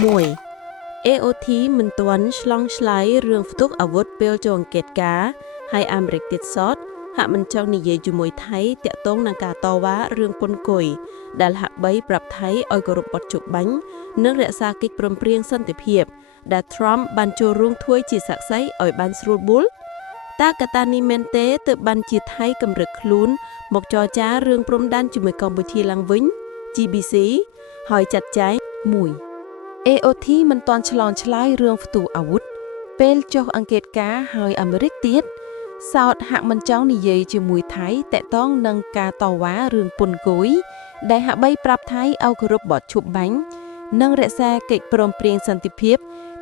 1. AOT មិនទាន់ឆ្លងឆ្លើយរឿងផ្ទុកអាវុធពេលចូលអង្កេតការណ៍ហើយអាមេរិកទៀតសតហាក់មិនចង់និយាយជាមួយថៃតាក់ទងនឹងការតវ៉ារឿងពន្ធគុយដែលហាក់បីប្រាប់ថៃឲ្យគោរពបទជបាញ់និងរក្សាកិច្ចព្រមព្រៀងសន្តិភាពដែល Trump បានចូលរួមធ្វើជាសាក្សីឲ្យបានស្រួលបួលតើកត្តានេះមែនទេទើបបានជាថៃកម្រិតខ្លួនមកចរចារឿងព្រំដែនជាមួយកម្ពុជាឡើងវិញ GBC ហើយចាត់ចែង 1. AOT មិនទាន់ឆ្លងឆ្លើយរឿងផ្ទុះអាវុធពេលចុះអង្កេតការណ៍ហើយអាមេរិកទៀតសោតហាក់មិនចង់និយាយជាមួយថៃតាក់ទងនឹងការតវ៉ារឿងពន្ធគយដែលហាក់បីប្រាប់ថៃឲ្យគោរពបទឈប់បាញ់និងរក្សាកិច្ចព្រមព្រៀងសន្តិភាព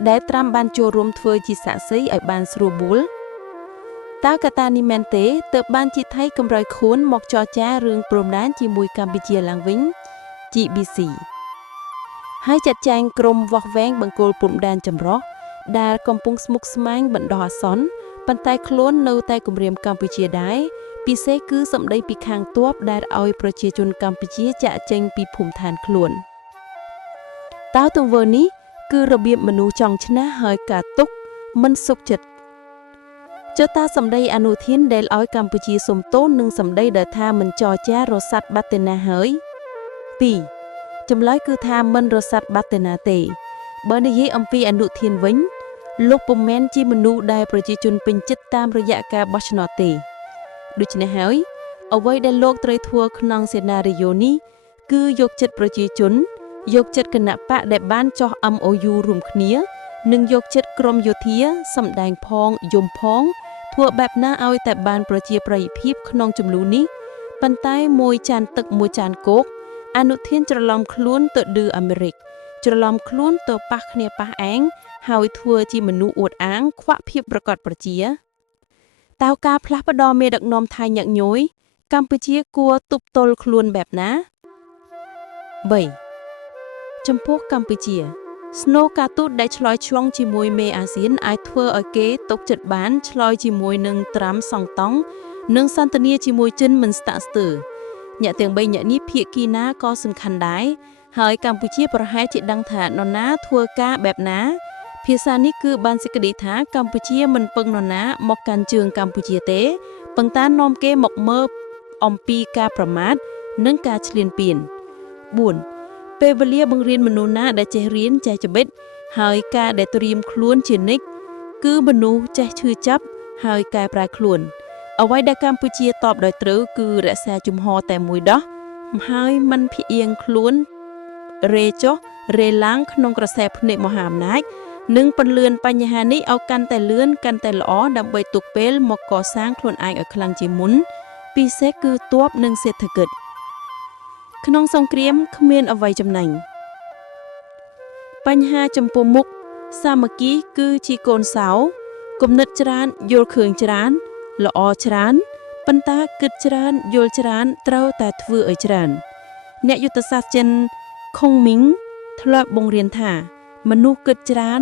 ដែលត្រាំបានចូលរួមធ្វើជាសាក្សីឲ្យបានស្រួលបួលតើកត្តានេះមែនទេទើបបានជាថៃកម្រោយខួនមកចរចារឿងព្រំដែនជាមួយកម្ពុជាឡើងវិញ GBC ហើយចាត់ចែងក្រុមវាស់វែងបង្គោលព្រំដែនចម្រុះដែលកំពុងស្មុគស្មាញបណ្ដោះអាសន្នប៉ុន្តែខ្លួននៅតែគម្រាមកម្ពុជាដែរពិសេសគឺសម្ដីពីខាងទ័ពដែលឲ្យប្រជាជនកម្ពុជាចាក់ចេញពីភូមិឋានខ្លួនតើទង្វើនេះគឺរបៀបមនុស្សចង់ឈ្នះហើយការទុកមិនសុខចិត្តចុះតាសម្ដីអនុធានដែលឲ្យកម្ពុជាសុំទោសនិងសម្ដីដែលថាមិនចរចារស័តបាត់ទេណាហើយ 2. ចម្លើយគឺថាមិនរស័តបាត់ទេណាទេបើនិយាយអំពីអនុធានវិញលោកពុំមែនជាមនុស្សដែលប្រជាជនពេញចិត្តតាមរយៈការបោះឆ្នោតទេដូច្នេះហើយអ្វីដែលលោកត្រូវធ្វើក្នុងសេណារីយ៉ូនេះគឺយកចិត្តប្រជាជនយកចិត្តគណៈបកដែលបានចោះ MOU រួមគ្នានិងយកចិត្តក្រមយោធាសម្ដែងផងយំផងធ្វើបែបណាឲ្យតែបានប្រជាប្រិយភាពក្នុងចំនួននេះប៉ុន្តែមួយចានទឹកមួយចានគោកអនុធានច្រឡំខ្លួនទៅឌឺអាមេរិកច្រឡំខ្លួនទៅប៉ះគ្នាប៉ះឯងហើយធ្វើជាមនុស្សអួតអាងខ្វាក់ភាពប្រកបប្រជាតើការផ្លាស់ប្ដូរមេដឹកនាំថៃញាក់ញយកម្ពុជាគួរទប់ទល់ខ្លួនបែបណា 3. ចំពោះកម្ពុជាស្នូការទូតដែលឆ្លើយឆ្លងជាមួយមេអាស៊ានអាចធ្វើឲ្យគេຕົកចិត្តបានឆ្លើយជាមួយនឹងត្រាំសង់តង់និងសន្ទនាជាមួយចិនមិនស្តាក់ស្ទើរអ្នកទាំង3អ្នកនេះភាគីណាក៏សំខាន់ដែរហើយកម្ពុជាប្រហែលជាដឹងថានរណាធ្វើការបែបណាភាសានេះគឺបានសេចក្តីថាកម្ពុជាមិនពឹងនរណាមកកាន់ជើងកម្ពុជាទេប៉ុន្តែនាំគេមកមើលអំពីការប្រមាថនិងការឈ្លានពាន 4. ពេលវេលាបង្រៀនមនុស្សណាដែលចេះរៀនចេះច្បិតហើយការដែលត្រៀមខ្លួនជានិច្ចគឺមនុស្សចេះឈឺចាប់ហើយកែប្រែខ្លួនអ្វីដែលកម្ពុជាតបដោយត្រូវគឺរក្សាជំហរតែមួយដោះហើយមិនភ្អៀងខ្លួនរេចុះរេឡើងក្នុងក្រសែភ្នែកមហាអំណាចនិងពន្លឿនបញ្ហានេះឲ្យកាន់តែលឿនកាន់តែល្អដើម្បីទុកពេលមកកសាងខ្លួនឯងឲ្យខ្លាំងជាងមុនពិសេសគឺទ័ពនិងសេដ្ឋកិច្ចក្នុងសង្គ្រាមគ្មានអ្វីចំណេញបញ្ហាចំពោះមុខសាមគ្គីគឺជាកូនសោគំនិតច្រើនយល់ឃើញច្រើនល្អច្រើនប៉ុន្តែគិតច្រើនយល់ច្រើនត្រូវតែធ្វើឲ្យច្រើនអ្នកយុទ្ធសាស្ត្រចិនខុងមីងធ្លាប់បង្រៀនថាមនុស្សគិតច្រើន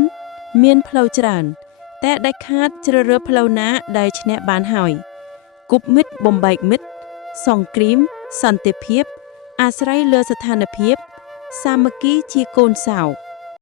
មានផ្លូវច្រើនតែដាច់ខាតជ្រើសរើសផ្លូវណាដែលឈ្នះបានហើយគប់មិត្តបំបែកមិត្តសង្គ្រាមសន្តិភាពអាស្រ័យលើស្ថានភាពសាមគ្គីជាកូនសោ